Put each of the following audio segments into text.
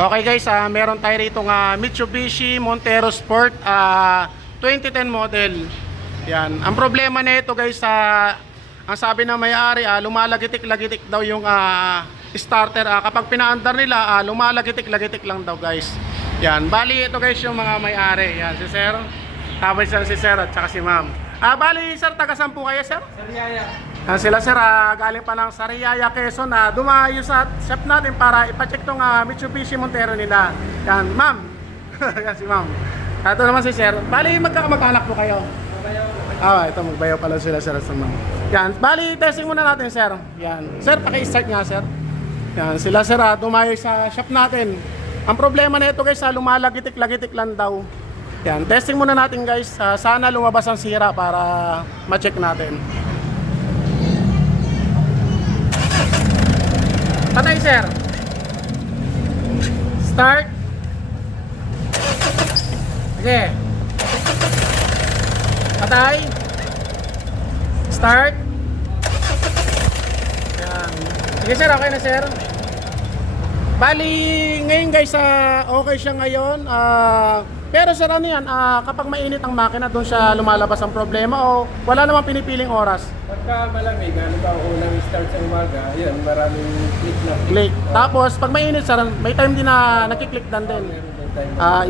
Okay guys, meron tayo rito nga Mitsubishi Montero Sport 2010 model. Yan. Ang problema nito guys, ang sabi ng may-ari, lumalagitik-lagitik daw yung starter. Kapag pinaandar nila, lumalagitik-lagitik lang daw guys. Yan. Bali ito guys yung mga may-ari. Yan, si sir. Tapos si sir at saka si ma'am. Bali sir, taga-saan po kayo sir? Sariaya. Sila sir, galing pa ng Sariaya, Quezon, dumayo sa shop natin para ipacheck tong Mitsubishi Montero nila. Yan, ma'am. Yan si ma'am. Ito naman si sir. Bali, magkakamak-anak po kayo. Ito, magbayaw pala sila sir sa ma'am. Yan, bali, testing muna natin sir. Yan. Sir, paki-start nga sir. Yan, sila sir, dumayo sa shop natin. Ang problema na ito guys, lumalagitik-lagitik lang daw. Yan, testing muna natin guys. Sana lumabas ang sira para ma-check natin. Patay sir. Start. Okay. Patay. Start. Yan. Sige sir, okay na sir. Bali, ngayon guys, okay siya ngayon. Pero sir, ano yan, kapag mainit ang makina, doon siya lumalabas ang problema o wala namang pinipiling oras? Pagka malamig, ano ba unang start sa umaga, yun, maraming click na Click. Tapos, pag mainit sir, may time din na nakiklik dan din.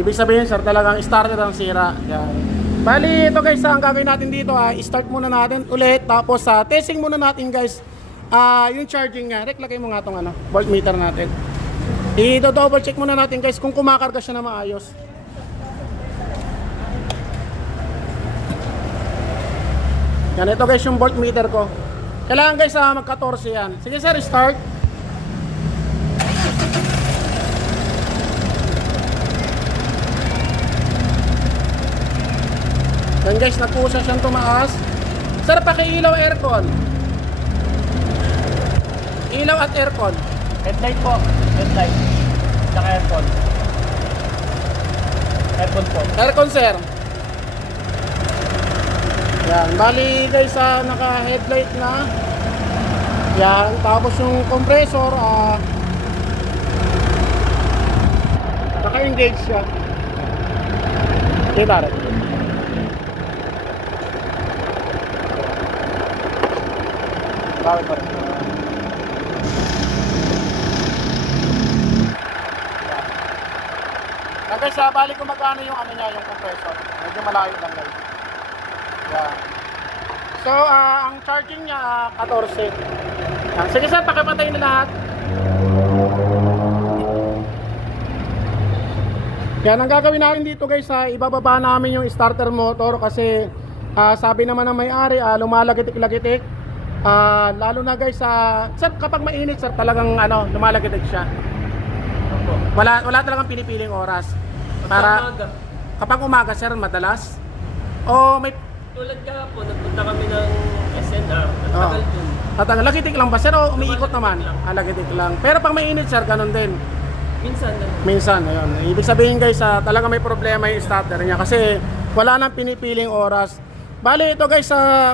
Ibig sabihin sir, talagang starter ang sira. Yan. Bali, ito guys, ang gagawin natin dito, start muna natin ulit. Tapos, testing muna natin guys, yung charging nga. Lagay mo nga itong voltmeter natin. I-double check muna natin guys kung kumakarga siya na maayos. Yan, ito guys yung voltmeter ko. Kailangan guys mag-14 yan. Sige sir, start. Yan guys, nagpusa siyang tumaas. Sir, paki-ilaw aircon. Ilaw at aircon. Headlight po. Headlight. Saka aircon. Aircon po. Aircon sir. Yan, bali guys, naka-headlight na. Yan, tapos yung compressor, naka-engage siya. Kita rin. Bakit pa rin? Yan guys, bali kung magkano yung niya, yung compressor. Medyo malayo lang guys. Yeah. So, ang charging niya 14. Yan. Sige sir, pakipatay na lahat. Yan, ang gagawin natin dito guys, ibababa namin yung starter motor kasi sabi naman ng may-ari, lumalagitik-lagitik. Lalo na guys, sir, kapag mainit sir, talagang lumalagitik siya. Wala talagang pinipiling oras. Para kapag umaga sir, madalas. O may Tulad kahapon, nagpunta kami ng SNR, nagtagal dun. Tatangal, lagitik lang ba sir o umiikot naman? Lagitik lang. Pero pag mainit sir, ganun din. Minsan, ayun. Ibig sabihin guys, talaga may problema yung starter niya kasi wala nang pinipiling oras. Bali ito guys,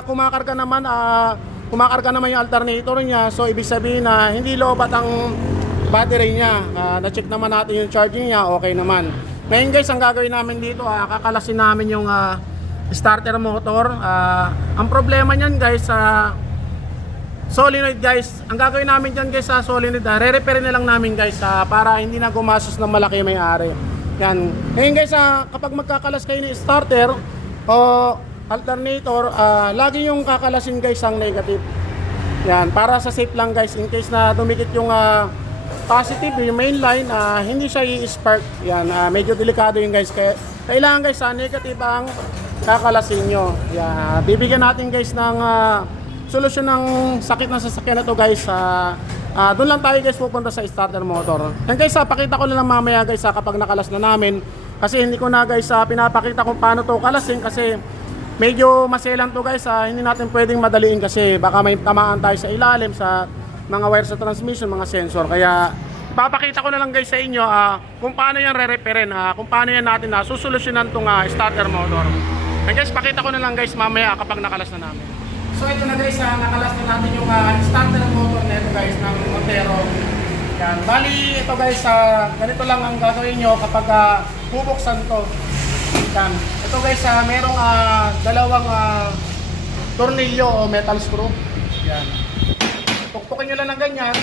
kumakarga naman yung alternator niya. So ibig sabihin na hindi lobat ang battery niya. Na-check naman natin yung charging niya, okay naman. Ngayon guys, ang gagawin namin dito, kakalasin namin yung starter motor. Ang problema niyan guys, solenoid guys. Ang gagawin namin diyan guys sa solenoid, re-repair na lang namin guys para hindi na gumastos ng malaki may-ari. Yan. Ngayon guys, kapag magkakalas kayo ng starter o alternator, lagi yung kakalasin guys ang negative. Yan, para sa safe lang guys, in case na dumikit yung positive, yung main line, hindi siya i-spark. Yan, medyo delikado yung guys. Kaya kailangan guys negative ang kakalasin nyo. Yeah. Bibigyan natin guys ng solusyon ng sakit ng sasakyan na to guys. Doon lang tayo guys pupunta sa starter motor. And guys, pakita ko na lang mamaya guys kapag nakalas na namin. Kasi hindi ko na guys pinapakita kung paano to kalasin kasi medyo maselan to guys. Hindi natin pwedeng madaliin kasi baka may tamaan tayo sa ilalim sa mga wire sa transmission, mga sensor. Kaya papakita ko na lang guys sa inyo kung paano yan re-repairin, kung paano yan natin susolusyonan tong starter motor. And guys, pakita ko na lang guys mamaya kapag nakalas na namin. So ito na guys, nakalas na natin yung starter motor nito guys ng Montero. Yan. Bali, ito guys, ganito lang ang gagawin nyo kapag bubuksan to. Yan. Ito guys, merong dalawang tornilyo o metal screw. Yan. Tuktukin nyo lang ng ganyan.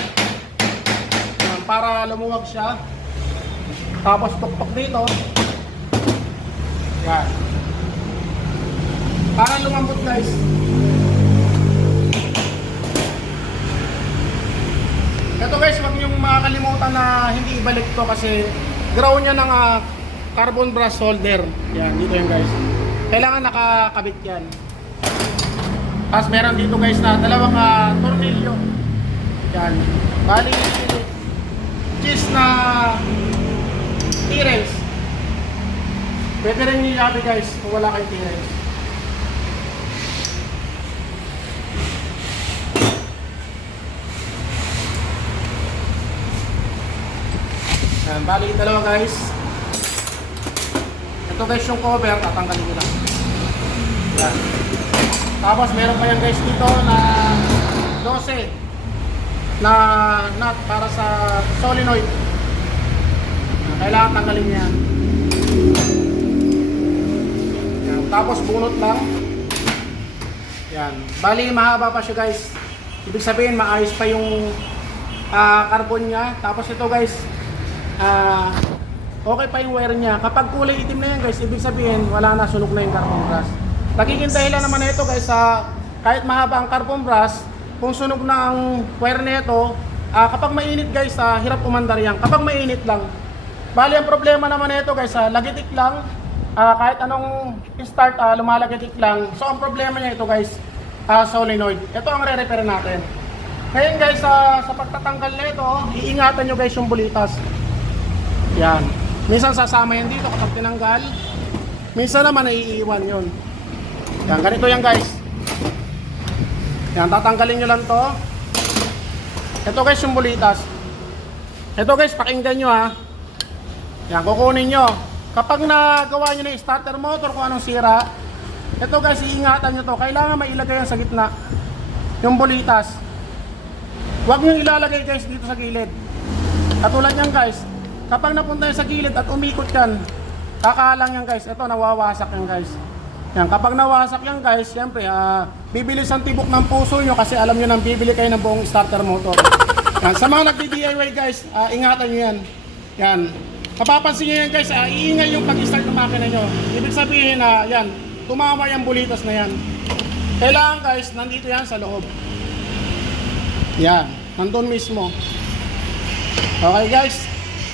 Yan, para lumuwag siya. Tapos tuktok dito. Yan. Para lumambot guys. Ito guys, huwag niyong makakalimutan na hindi ibalik to kasi ground niya ng carbon brass holder. Yan, dito yan guys. Kailangan nakakabit yan. Tapos meron dito guys na dalawang tornilyo. Yan. Bali, cheese na T-rails. Pwede rin nilabi guys kung wala kayong T-rails. Yan, bali dalawa guys. Ito guys yung cover, tatanggalin nyo lang. Yan. Tapos meron pa yan guys dito na 12 na nut para sa solenoid. Kailangan tanggalin niya. Yan. Tapos bunot lang. Yan. Bali mahaba pa siya guys. Ibig sabihin maayos pa yung carbon niya. Tapos ito guys, okay pa yung wire niya. Kapag kulay itim na yan guys, ibig sabihin wala na, sunog na yung carbon brass. Nagiging dahilan naman na ito guys, kahit mahaba ang carbon brass, kung sunog na ang wire nito, kapag mainit guys, hirap umandar yan. Kapag mainit lang. Bali ang problema naman nito guys, lagitik lang. Kahit anong start, lumalagitik lang. So ang problema niya ito guys, solenoid. Ito ang re-repair natin. Ngayon guys, sa pagtatanggal nito, iingatan nyo guys yung bulitas. Yan. Minsan sasama yan dito kapag tinanggal. Minsan naman naiiwan yun. Yan, ganito yan guys. Yan, tatanggalin nyo lang to. Ito guys yung bulitas. Ito guys, pakinggan nyo ha. Yan, kukunin nyo. Kapag nagawa nyo na yung starter motor kung anong sira, ito guys, iingatan nyo to. Kailangan mailagay yan sa gitna. Yung bulitas. Huwag nyo ilalagay guys dito sa gilid. Katulad yan guys, kapag napunta yan sa gilid at umikot yan, kakalang yan guys. Ito, nawawasak yan guys. Yan, kapag nawasak yan guys, siyempre, bibilis ang tibok ng puso nyo kasi alam nyo nang bibili kayo ng buong starter motor. Yan, sa mga nagdi-DIY guys, ingatan nyo yan. Yan. Kapapansin nyo yan guys, iingay yung pag-start ng makina nyo. Ibig sabihin na yan, tumama yung bulitas na yan. Kailangan guys, nandito yan sa loob. Yan, nandun mismo. Okay guys,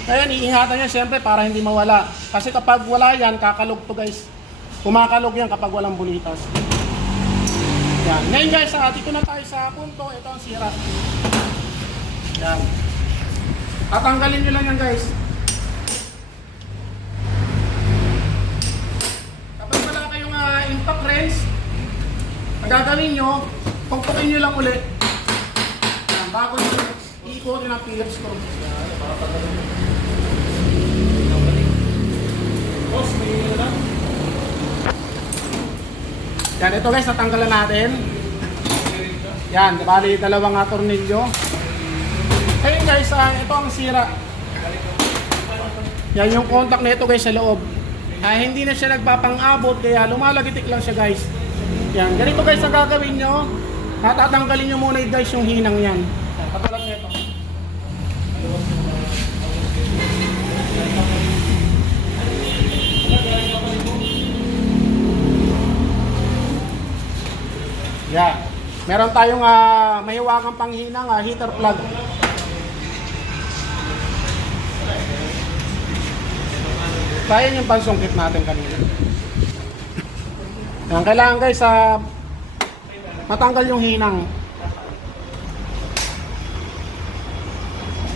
ayan, iingatan nyo siyempre para hindi mawala. Kasi kapag wala yan, kakalog to guys. Kumakalog yan kapag walang bulitas. Yan. Ngayon guys, dito na tayo sa punto. Ito ang sira. Yan. Tatanggalin nyo lang yan guys. Kapag wala kayong impact wrench, ang gagawin nyo, pagpukin nyo lang ulit. Yan. Bago nyo iikotin ang Phillips screw. Boss, may lang. Yan, ito guys, natanggalan natin. Yan, bali dalawang tornilyo. Ayun guys, ito ang sira. Yan yung contact nito guys sa loob. Hindi na siya nagpapang-abot kaya lumalagitik lang siya guys. Yan, ganito guys ang gagawin nyo. Tatanggalin nyo muna guys yung hinang yan. Katulad nito. Yan. Meron tayong mahiwagang panghinang heater plug. Kaya yung pansungkit natin kanina. Yan, kailangan guys matanggal yung hinang.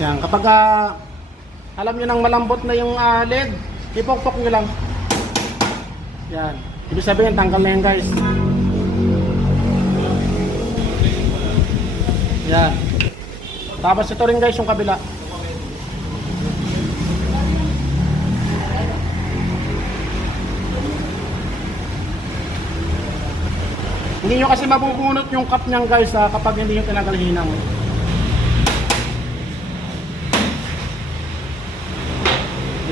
Yan, kapag alam nyo nang malambot na yung led, ipokpok nyo lang. Yan. Ibig sabihin, tanggal na yan guys. Yan. Tapos ito rin guys yung kabila. Hindi nyo kasi mabubunot yung cup nyan guys kapag hindi nyo tinagal hinang.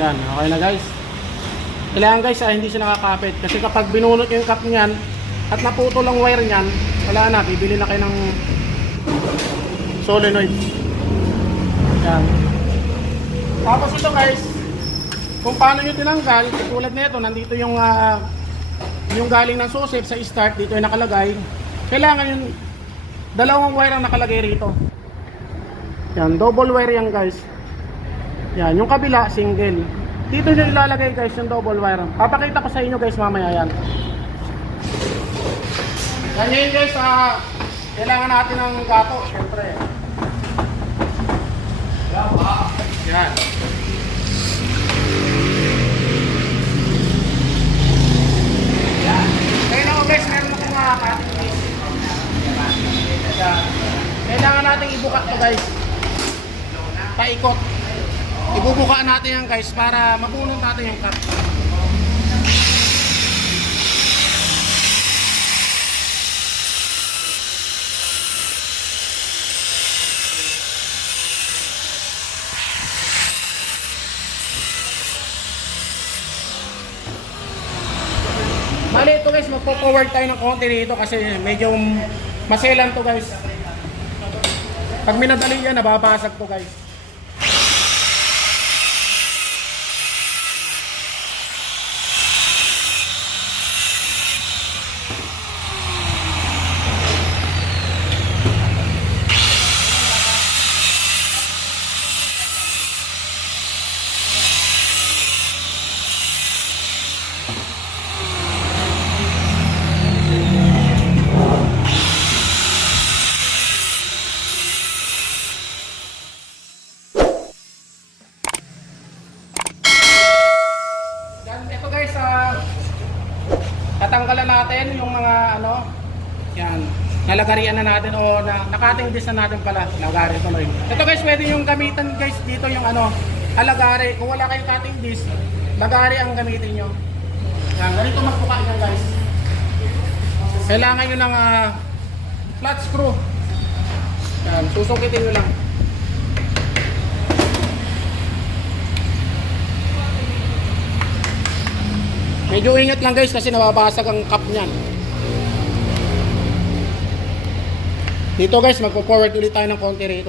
Yan, okay na guys. Kailangan guys hindi siya nakakapit. Kasi kapag binunot yung cap niyan at naputol ang wire niyan, wala na, bibili na kayo ng solenoid. Yan. Tapos ito guys, kung paano nyo tinanggal, tulad nito, nandito yung galing ng susip sa start, dito yung nakalagay. Kailangan yung dalawang wire ang nakalagay rito. Yan, double wire yan guys. Yan, yung kabila, single. Dito nyo ilalagay guys yung double wire. Papakita ko sa inyo guys mamaya yan. Yan yun guys, kailangan natin ng gato, syempre. Yan. Yan. Kailangan ko guys, meron akong cutting piece. Yan. Kailangan natin ibuka to guys. Paikot. Ibubuka natin yan guys para mabunot natin yung cut. Bali ito guys, magpo-forward tayo ng konti dito kasi medyo maselan to guys. Pag minadali yan, nababasag to guys. Ito guys, tatanggalan natin yung mga yan, nalagarian na natin o nakating dis na natin pala, lagari tuloy. Ito guys, pwede yung gamitan guys dito yung alagari. Kung wala kayong cutting disc, lagari ang gamitin nyo. Yan, ganito magpuka yan guys. Kailangan nyo ng flat screw. Yan, susukitin nyo lang. Medyo ingat lang guys kasi nababasag ang cap niyan. Dito guys, magpo-forward ulit tayo ng konti rito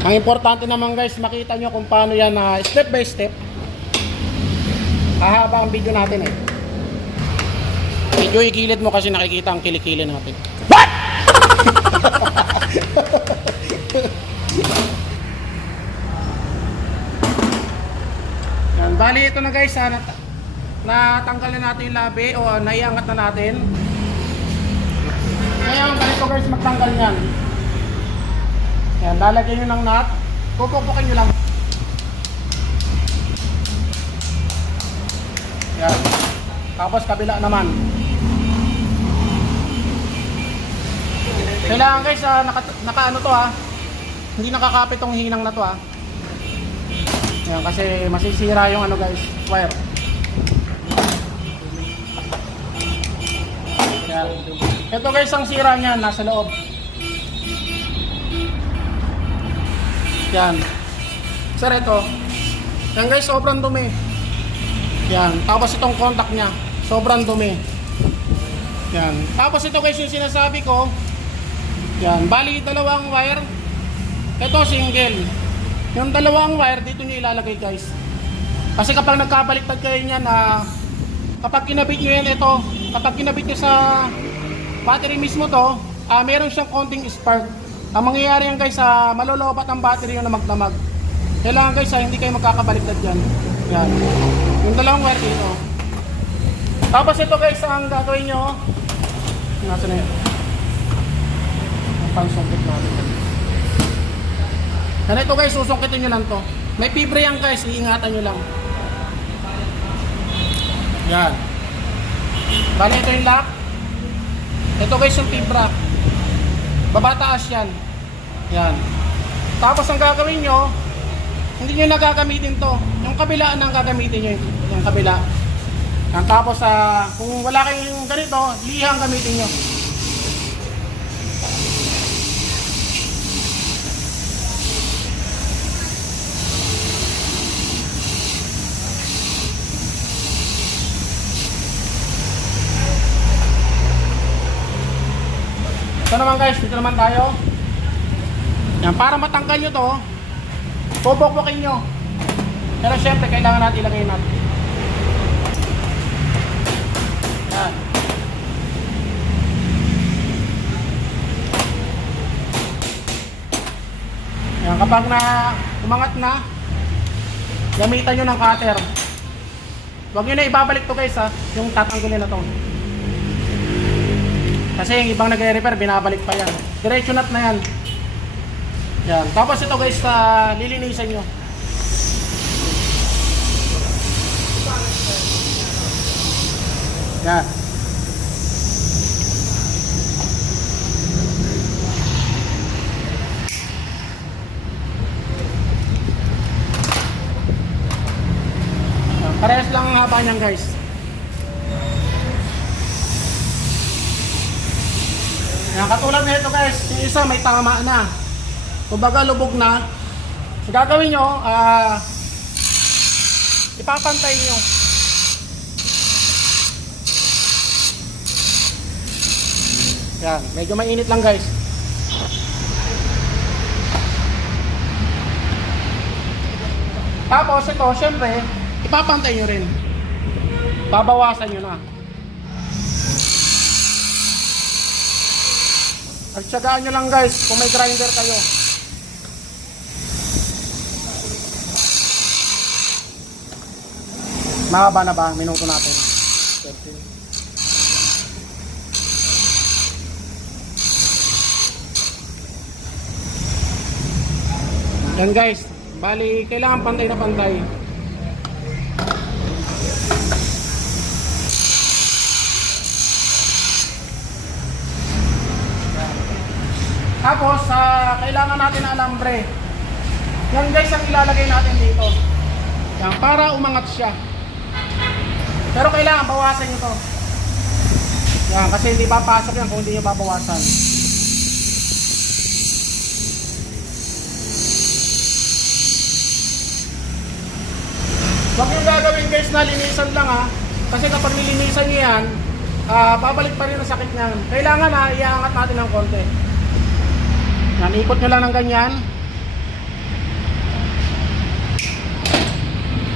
Ang importante naman guys, makita nyo kung paano yan step by step. Hahaba ang video natin Medyo igilid mo kasi nakikita ang kilikili natin. What? Bali ito na guys, natanggal na natin yung labi o naiangat na natin. Ngayon, ganito guys magtanggal nyan. Yan, lalagyan nyo ng nut. Pupukin nyo lang. Yan. Tapos kabila naman. Kailangan guys, naka to hindi nakakapit tong hinang na to Yan, kasi masisira yung guys, wire. Yan. Ito guys, ang sira niyan nasa loob. Yan. Sir, ito. Yan guys, sobrang dumi. Yan. Tapos itong contact niya, sobrang dumi. Yan. Tapos ito guys, yung sinasabi ko. Yan. Bali, dalawang wire. Ito, single. Yung dalawang wire, dito nyo ilalagay guys. Kasi kapag nagkabaliktad kayo niyan, kapag kinabit nyo yan ito, kapag kinabit nyo sa battery mismo to, meron siyang konting spark. Ang mangyayari yan guys, malolobat ang battery yung na magdamag. Kailangan guys, hindi kayo magkakabaliktad dyan. Yan. Yung dalawang wire dito. Tapos ito guys, ang gagawin nyo, nasa na yan? Ang pangsungkit natin. Ganito guys, susungkitin nyo lang to. May pibre yan guys, iingatan nyo lang. Yan. Bali ito yung lock. Ito guys yung fibra. Babataas yan. Yan. Tapos ang gagawin nyo, hindi nyo nagagamitin to. Yung kabila ang gagamitin nyo. Yung kabila. Yan. Tapos kung wala kayong ganito, lihang gamitin nyo. Ito naman guys, dito naman tayo. Yan, para matanggal nyo to, bubukbukin nyo. Pero syempre, kailangan natin ilagay natin. Yan. Yan, kapag na umangat na, gamitan nyo ng cutter. Huwag nyo na ibabalik to guys ha, yung tatanggalin na to. Kasi yung ibang nagre-repair, binabalik pa yan. Diretso nut na yan. Yan. Tapos ito guys, lilinisan nyo. Yan. Parehas lang ang haba niyan guys. Yan, katulad na ito guys, yung isa may tama na. Kumbaga lubog na. So gagawin nyo, ipapantay nyo. Yan, medyo mainit lang guys. Tapos ito, syempre, ipapantay nyo rin. Babawasan nyo na. Pagtsagaan nyo lang guys, kung may grinder kayo. Mahaba na ba? Minuto natin. Yan guys, bali kailangan pantay na pantay. Tapos, kailangan natin ng alambre. Yan guys ang ilalagay natin dito. Yan, para umangat siya. Pero kailangan bawasan nyo to. Yan, kasi hindi papasok yan kung hindi nyo babawasan. Huwag nyo gagawin guys na linisan lang ha. Kasi kapag nilinisan nyo yan, babalik pa rin ang sakit niyan. Kailangan iangat natin ng konti. Yan, ikot nyo lang ng ganyan.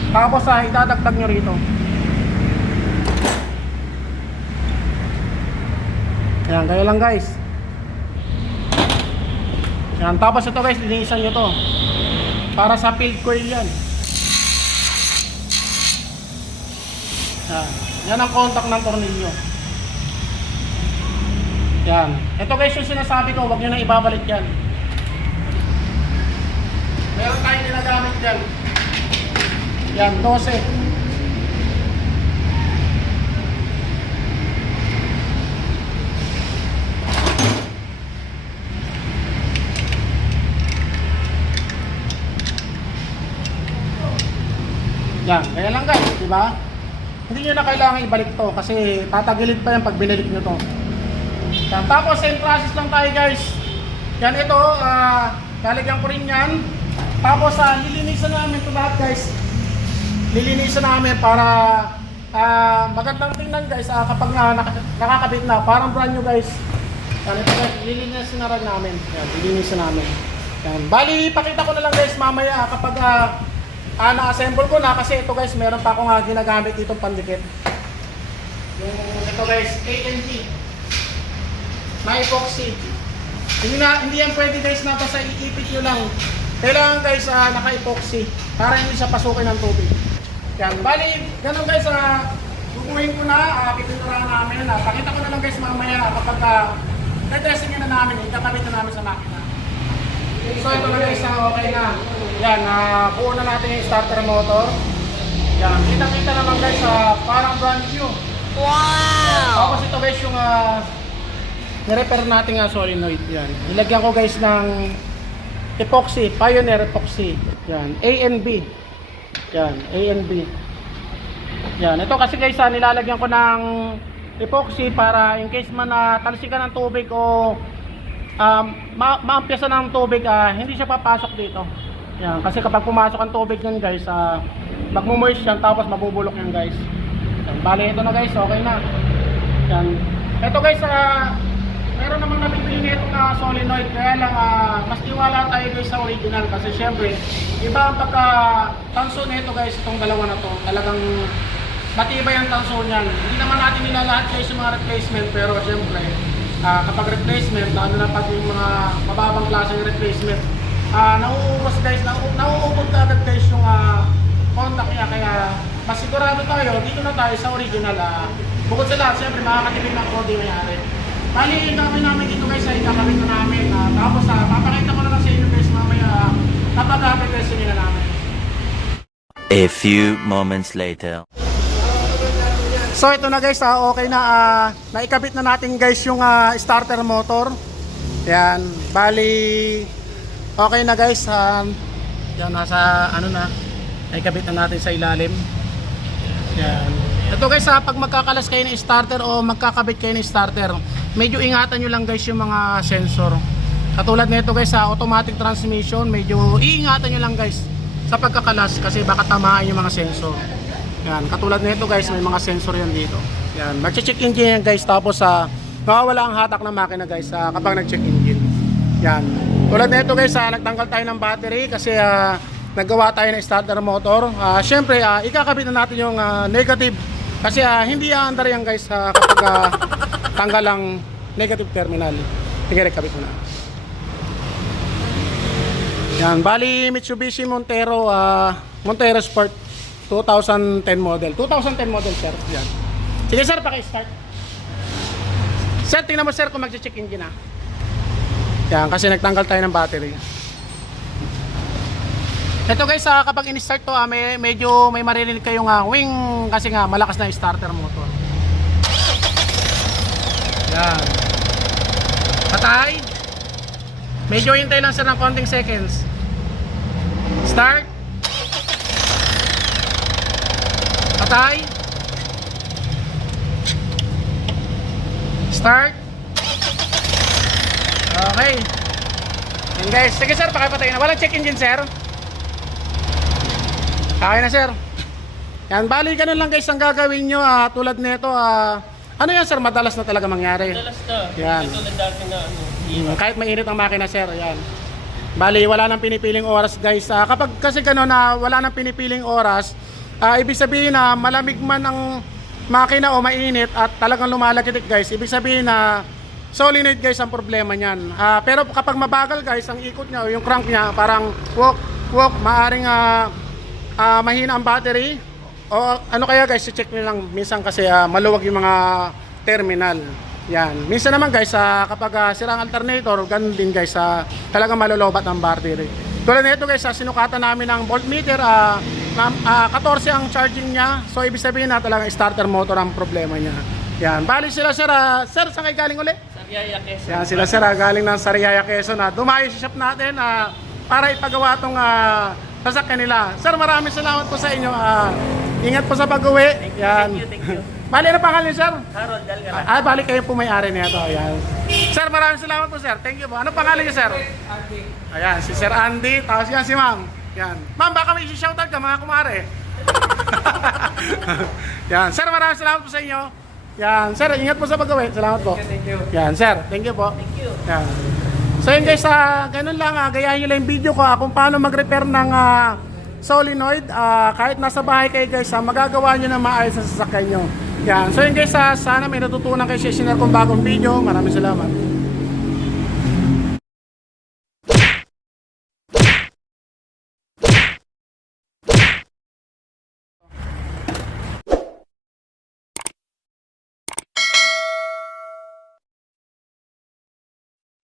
Tapos idadagdag nyo rito. Yan, gaya lang guys. Yan, tapos ito guys, linisan nyo to. Para sa field coil yan. Yan, yan ang contact ng tornilyo. Yan. Ito guys yung sinasabi ko, huwag nyo na ibabalik yan. Meron tayong ginagamit dyan. Yan, 12. Yan, kaya lang guys, di ba? Hindi nyo na kailangan ibalik to kasi tatagilid pa yan pag binalik nyo to. Yan, tapos same process lang tayo guys. Yan ito, lalagyan ko rin yan. Tapos lilinisan namin ito lahat guys. Lilinisan namin para magandang tingnan guys kapag nakakabit na. Parang brand new guys. Yan ito guys, lilinisan na rin namin. Yan, lilinisan namin. Yan, bali, pakita ko na lang guys mamaya kapag na-assemble ko na kasi ito guys, meron pa akong ginagamit itong pandikit. Yung ito guys, ANT na epoxy. Hindi yan pwede guys na basta iipit nyo lang. Kailangan guys naka-epoxy para hindi siya pasukin ng tubig. Yan, bali, ganun guys, bubuhin ko na, pipinturahan namin. Pakita ko na lang guys mamaya kapag testing na namin, ikakabit na namin sa makina. So ito na guys, okay na. Yan, buo na natin yung starter motor. Yan, kita-kita naman guys, parang brand new. Wow! Tapos ito guys yung nirepair natin solenoid. Yan, nilagyan ko guys ng epoxy, Pioneer epoxy. Yan, A and B. Yan, A and B. Yan, ito kasi guys, nilalagyan ko ng epoxy para in case man talsikan ng tubig o maampiyasan ng tubig, hindi siya papasok dito. Yan, kasi kapag pumasok ang tubig yan guys, magmumoist yan tapos mabubulok yan guys. Yan, bali ito na guys, okay na. Yan. Ito guys, meron namang nabibili nito na solenoid, kaya lang mas tiwala tayo guys sa original kasi syempre iba ang pagka-tanso nito guys, itong dalawa na to. Talagang matibay ang tanso niyan. Hindi naman natin nilalahat guys yung mga replacement, pero syempre kapag replacement, lalo na pati yung mga mababang klaseng replacement, nauubos guys, nauubos ka agad guys yung contact niya, kaya mas sigurado tayo, dito na tayo sa original. Bukod sa lahat, syempre makakatipid ng konti may-ari. Bali, gawin namin dito guys ay kakabit na namin. Tapos papakita ko na lang sa inyo guys mamaya kapag kakabit nila namin. A few moments later. So ito na guys, okay na, naikabit na natin guys yung starter motor. Yan, bali okay na guys. Yan, nasa ano na, naikabit na natin sa ilalim. Yan. Ito guys, pag magkakalas kayo ng starter o magkakabit kayo ng starter, medyo ingatan nyo lang guys yung mga sensor. Katulad nito guys, sa automatic transmission, medyo iingatan nyo lang guys sa pagkakalas kasi baka tamaan yung mga sensor. Yan, katulad nito guys, may mga sensor yan dito. Yan, mag-check engine yan guys, tapos mawawala ang hatak ng makina guys kapag nag-check engine. Yan. Tulad nito guys, nagtanggal tayo ng battery kasi naggawa tayo ng starter motor. Syempre, ikakabit na natin yung negative kasi hindi aandar yan guys kapag tanggal ang negative terminal. Sige, rekabit mo na. Yan, bali Mitsubishi Montero Sport 2010 model. 2010 model sir. Yan. Sige sir, paki-start. Sir, tingnan mo sir kung mag-check engine na. Yan, kasi nagtanggal tayo ng battery. Ito guys, kapag in-start to, medyo may maririnig kayong wing kasi nga malakas na yung starter motor. Yan. Patay. Medyo hintay lang sir ng konting seconds. Start. Patay. Start. Okay. Yan guys. Sige sir, pakipatay na. Walang check engine sir. Okay na sir. Yan, bali ganun lang guys ang gagawin nyo. Tulad nito, ano yan sir, madalas na talaga mangyari. Madalas na. Yan. Ito lang dati na Kahit mainit ang makina sir, yan. Bali, wala nang pinipiling oras guys. Kapag kasi gano'n na wala nang pinipiling oras, ibig sabihin na malamig man ang makina o mainit at talagang lumalakitik guys, ibig sabihin na solenoid guys ang problema niyan. Pero kapag mabagal guys, ang ikot niya o yung crank niya parang walk, maaring mahina ang battery o ano kaya guys, i-check nyo lang minsan kasi maluwag yung mga terminal. Yan, minsan naman guys kapag sira ang alternator, ganun din guys, talagang malulobat ang battery. Tulad nito guys, sinukatan namin ng voltmeter, 14 ang charging niya, so ibig sabihin na talagang starter motor ang problema niya. Yan, bali sila sir, sir saan kayo galing ulit? Sariaya Quezon. Yan, sila sir galing ng Sariaya Quezon, dumayo sa shop natin para ipagawa tong sasakyan nila. Sir, maraming salamat po sa inyo. Ingat po sa pag-uwi. Yan. Thank you. Bali, ano pangalan niyo, sir? Harold Algaran. Bali kayo po may-ari nito. Ayan. Sir, maraming salamat po, sir. Thank you po. Ano pangalan niyo, sir? Andy. Ayan, si Sir Andy. Tapos yan si Ma'am. Yan. Ma'am, baka may isi-shoutout ka, mga kumare. Yan. Sir, maraming salamat po sa inyo. Yan. Sir, ingat po sa pag-uwi. Salamat po. Thank you. Yan, sir. Thank you po. Thank you. Yan. So yun guys, ganun lang, gayahin nyo lang yung video ko kung paano mag-repair ng solenoid. Kahit nasa bahay kayo guys, magagawa nyo na maayos sa sasakyan nyo. Yan. So yun guys, sana may natutunan kayo sa sinare kong bagong video. Maraming salamat.